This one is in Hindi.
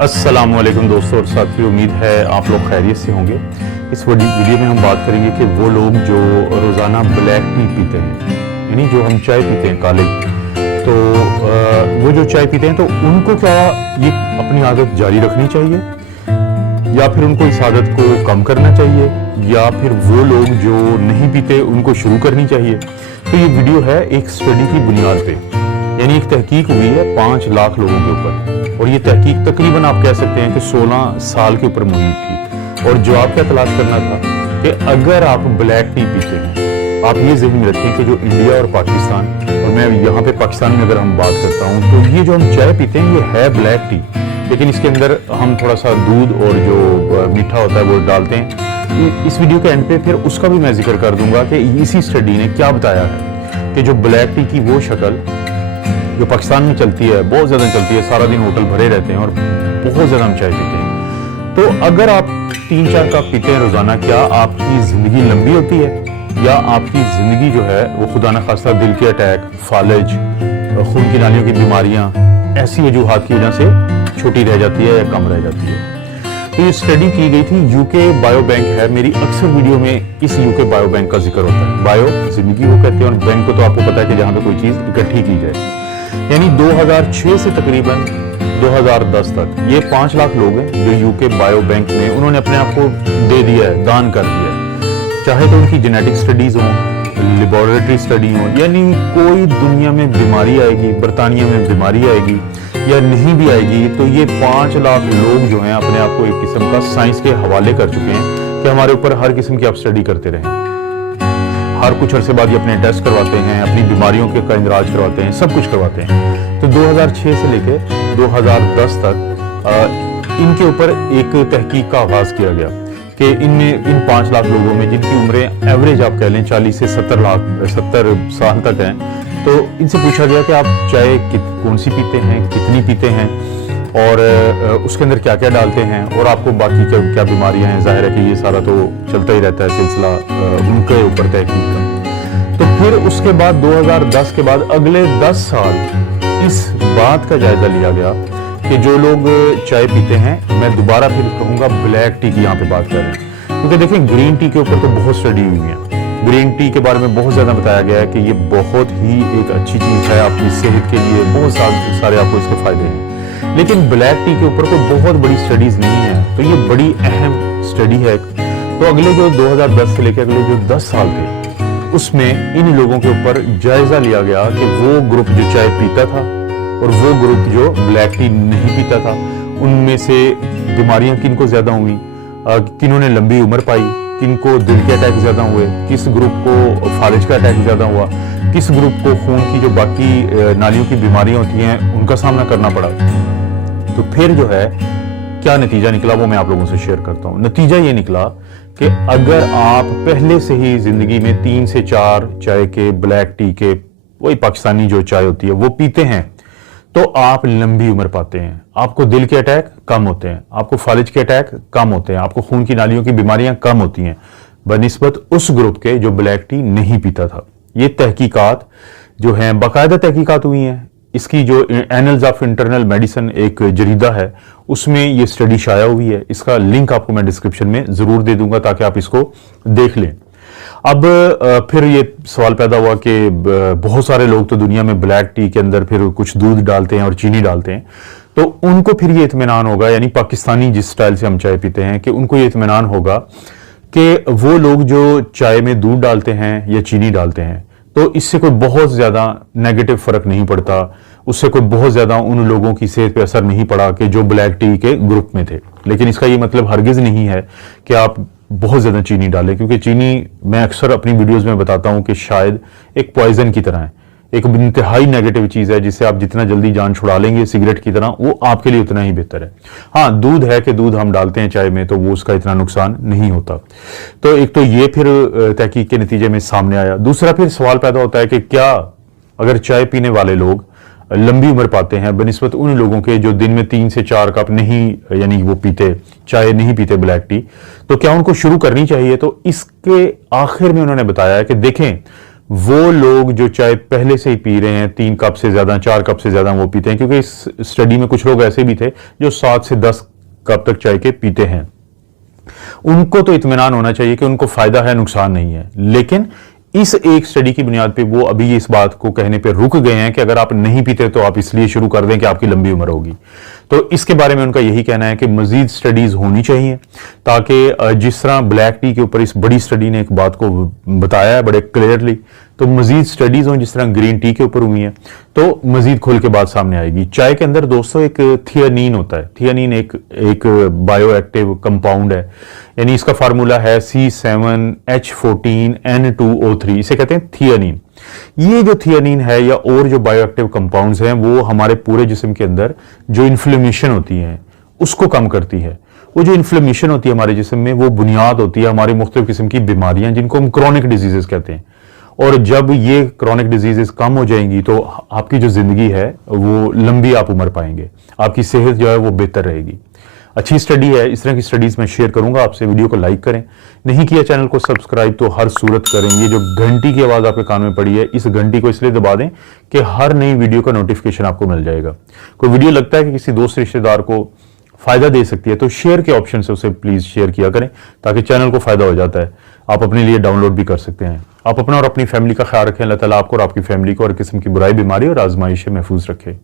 अस्सलामुअलैकुम दोस्तों और साथियों, उम्मीद है आप लोग खैरियत से होंगे। इस वीडियो में हम बात करेंगे कि वो लोग जो रोज़ाना ब्लैक टी पीते हैं, यानी जो हम चाय पीते हैं काले, तो वो जो चाय पीते हैं तो उनको क्या ये अपनी आदत जारी रखनी चाहिए या फिर उनको इस आदत को कम करना चाहिए, या फिर वो लोग जो नहीं पीते उनको शुरू करनी चाहिए। तो ये वीडियो है एक स्टडी की बुनियाद पे, यानी एक तहकीक हुई है 5 लाख लोगों के ऊपर, और ये तहकीक तकरीबन आप कह सकते हैं कि 16 साल के ऊपर मुहित थी। और जवाब क्या तलाश करना था कि अगर आप ब्लैक टी पीते हैं, आप ये ज़हन में रखें कि जो इंडिया और पाकिस्तान, और मैं यहाँ पे पाकिस्तान में अगर हम बात करता हूँ, तो ये जो हम चाय पीते हैं ये है ब्लैक टी, लेकिन इसके अंदर हम थोड़ा सा दूध और जो मीठा होता है वो डालते हैं। इस वीडियो के एंड पे फिर उसका भी मैं जिक्र कर दूंगा कि इसी स्टडी ने क्या बताया है कि जो ब्लैक टी की वो शक्ल जो पाकिस्तान में चलती है, बहुत ज़्यादा चलती है, सारा दिन होटल भरे रहते हैं और बहुत ज़्यादा हम चाय पीते हैं। तो अगर आप 3-4 कप पीते हैं रोज़ाना, क्या आपकी ज़िंदगी लंबी होती है या आपकी ज़िंदगी जो है वो खुदा न खास्ता दिल के अटैक, फालज, खून की नालियों की बीमारियाँ, ऐसी वजूहात की वजह से छोटी रह जाती है या कम रह जाती है। तो ये स्टडी की गई थी, यूके बायो बैंक है। मेरी अक्सर वीडियो में इस यूके बायो बैंक का जिक्र होता है। बायो जिंदगी को कहते हैं और बैंक को तो आपको पता है कि जहाँ पे कोई चीज़ इकट्ठी की जाए। यानी 2006 से तकरीबन 2010 तक ये 5 लाख लोग हैं जो यूके बायो बैंक में उन्होंने अपने आप को दे दिया है, दान कर दिया है। चाहे तो उनकी जेनेटिक स्टडीज हों, लेबोरेटरी स्टडी हो, यानी कोई दुनिया में बीमारी आएगी, बरतानिया में बीमारी आएगी या नहीं भी आएगी, तो ये 5 लाख लोग जो हैं अपने आप को एक किस्म का साइंस के हवाले कर चुके हैं कि हमारे ऊपर हर किस्म की आप स्टडी करते रहें। हर कुछ अरसे बाद ये अपने टेस्ट करवाते हैं, अपनी बीमारियों के का इलाज करवाते हैं, सब कुछ करवाते हैं। तो 2006 से लेकर 2010 तक इनके ऊपर एक तहकीक का आगाज किया गया कि इन 5 लाख लोगों में जिनकी उम्रें एवरेज आप कह लें 40 से 70 साल तक हैं, तो इनसे पूछा गया कि आप चाय कौन सी पीते हैं, कितनी पीते हैं और उसके अंदर क्या क्या डालते हैं और आपको बाकी क्या क्या बीमारियां हैं। जाहिर है कि ये सारा तो चलता ही रहता है सिलसिला उनके ऊपर तहकीक का। तो फिर उसके बाद 2010 के बाद अगले 10 साल इस बात का जायजा लिया गया कि जो लोग चाय पीते हैं, मैं दोबारा फिर कहूँगा ब्लैक टी की यहाँ पे बात करें, क्योंकि देखें ग्रीन टी के ऊपर तो बहुत स्टडी हुई है। ग्रीन टी के बारे में बहुत ज़्यादा बताया गया है कि ये बहुत ही एक अच्छी चीज़ है आपकी सेहत के लिए, बहुत सारे आपको इसके फायदे हैं। लेकिन ब्लैक टी के ऊपर कोई बहुत बड़ी स्टडीज नहीं है, तो ये बड़ी अहम स्टडी है। तो अगले जो 2010 से लेकर अगले जो 10 साल थे, उसमें इन लोगों के ऊपर जायजा लिया गया कि वो ग्रुप जो चाय पीता था और वो ग्रुप जो ब्लैक टी नहीं पीता था, उनमें से बीमारियां किनको ज्यादा हुई, किन्होंने लंबी उम्र पाई, किनको दिल के अटैक ज्यादा हुए, किस ग्रुप को फालिज का अटैक ज्यादा हुआ, किस ग्रुप को खून की जो बाकी नालियों की बीमारियां होती हैं उनका सामना करना पड़ा। तो फिर जो है क्या नतीजा निकला वो मैं आप लोगों से शेयर करता हूं। नतीजा ये निकला कि अगर आप पहले से ही जिंदगी में 3 से 4 चाय के, ब्लैक टी के, वही पाकिस्तानी जो चाय होती है वो पीते हैं, तो आप लंबी उम्र पाते हैं। आपको दिल के अटैक कम होते हैं, आपको फालिज के अटैक कम होते हैं, आपको खून की नालियों की बीमारियां कम होती हैं बनिस्बत उस ग्रुप के जो ब्लैक टी नहीं पीता था। ये तहकीकात जो हैं, बाकायदा तहकीकात हुई हैं। इसकी जो एनल्स ऑफ इंटरनल मेडिसिन एक जरीदा है, उसमें ये स्टडी शाया हुई है। इसका लिंक आपको मैं डिस्क्रिप्शन में जरूर दे दूंगा ताकि आप इसको देख लें। अब फिर ये सवाल पैदा हुआ कि बहुत सारे लोग तो दुनिया में ब्लैक टी के अंदर फिर कुछ दूध डालते हैं और चीनी डालते हैं, तो उनको फिर ये इत्मीनान होगा, यानी पाकिस्तानी जिस स्टाइल से हम चाय पीते हैं, कि उनको ये इत्मीनान होगा कि वो लोग जो चाय में दूध डालते हैं या चीनी डालते हैं, तो इससे कोई बहुत ज़्यादा नेगेटिव फ़र्क नहीं पड़ता, उससे कोई बहुत ज़्यादा उन लोगों की सेहत पे असर नहीं पड़ा कि जो ब्लैक टी के ग्रुप में थे। लेकिन इसका ये मतलब हरगिज़ नहीं है कि आप बहुत ज़्यादा चीनी डालें, क्योंकि चीनी मैं अक्सर अपनी वीडियोज़ में बताता हूँ कि शायद एक पॉइजन की तरह है, एक इंतहाई नेगेटिव चीज़ है जिससे आप जितना जल्दी जान छुड़ा लेंगे सिगरेट की तरह, वो आपके लिए उतना ही बेहतर है। हाँ, दूध है कि दूध हम डालते हैं चाय में तो वो उसका इतना नुकसान नहीं होता। तो एक तो ये फिर तहकीक के नतीजे में सामने आया। दूसरा फिर सवाल पैदा होता है कि क्या अगर चाय पीने वाले लोग लंबी उम्र पाते हैं बनिस्बत उन लोगों के जो दिन में 3 से 4 कप नहीं, यानी वो पीते चाय नहीं पीते ब्लैक टी, तो क्या उनको शुरू करनी चाहिए? तो इसके आखिर में उन्होंने बताया कि देखें वो लोग जो चाय पहले से ही पी रहे हैं, 3 कप से ज़्यादा, 4 कप से ज़्यादा वो पीते हैं, क्योंकि इस स्टडी में कुछ लोग ऐसे भी थे जो 7 से 10 कप तक चाय के पीते हैं। उनको तो इत्मीनान होना चाहिए कि उनको फायदा है, नुकसान नहीं है। लेकिन इस एक स्टडी की बुनियाद पे वो अभी इस बात को कहने पे रुक गए हैं कि अगर आप नहीं पीते तो आप इसलिए शुरू कर दें कि आपकी लंबी उम्र होगी। तो इसके बारे में उनका यही कहना है कि मजीद स्टडीज होनी चाहिए, ताकि जिस तरह ब्लैक टी के ऊपर इस बड़ी स्टडी ने एक बात को बताया है बड़े क्लियरली, तो मजीद स्टडीज हों जिस तरह ग्रीन टी के ऊपर हुई है, तो मजीद खुल के बात सामने आएगी। चाय के अंदर दोस्तों एक थियानीन होता है। थियानीन एक बायो एक्टिव कंपाउंड है, यानी इसका फार्मूला है C7H14N2O3, इसे कहते हैं थियानीन। ये जो थियानीन है या और जो बायोएक्टिव कंपाउंड्स हैं, वो हमारे पूरे जिस्म के अंदर जो इन्फ्लेमेशन होती है उसको कम करती है। वो जो इन्फ्लेमेशन होती है हमारे जिस्म में, वो बुनियाद होती है हमारी मुख्तलिफ किस्म की बीमारियां, जिनको हम क्रॉनिक डिजीजेस कहते हैं। और जब ये क्रॉनिक डिजीजेस कम हो जाएंगी तो आपकी जो जिंदगी है वो लंबी आप उम्र पाएंगे, आपकी सेहत जो है वो बेहतर रहेगी। अच्छी स्टडी है, इस तरह की स्टडीज मैं शेयर करूंगा आपसे। वीडियो को लाइक करें, नहीं किया चैनल को सब्सक्राइब तो हर सूरत करें। ये जो घंटी की आवाज आपके कान में पड़ी है, इस घंटी को इसलिए दबा दें कि हर नई वीडियो का नोटिफिकेशन आपको मिल जाएगा। कोई वीडियो लगता है कि किसी दोस्त रिश्तेदार को फायदा दे सकती है तो शेयर के ऑप्शन से उसे प्लीज शेयर किया करें, ताकि चैनल को फायदा हो जाता है। आप अपने लिए डाउनलोड भी कर सकते हैं। आप अपना और अपनी फैमिली का ख्याल रखें। अल्लाह ताला आपको और आपकी फैमिली को हर किस्म की बुराई, बीमारी और आजमाइश से महफूज रखे।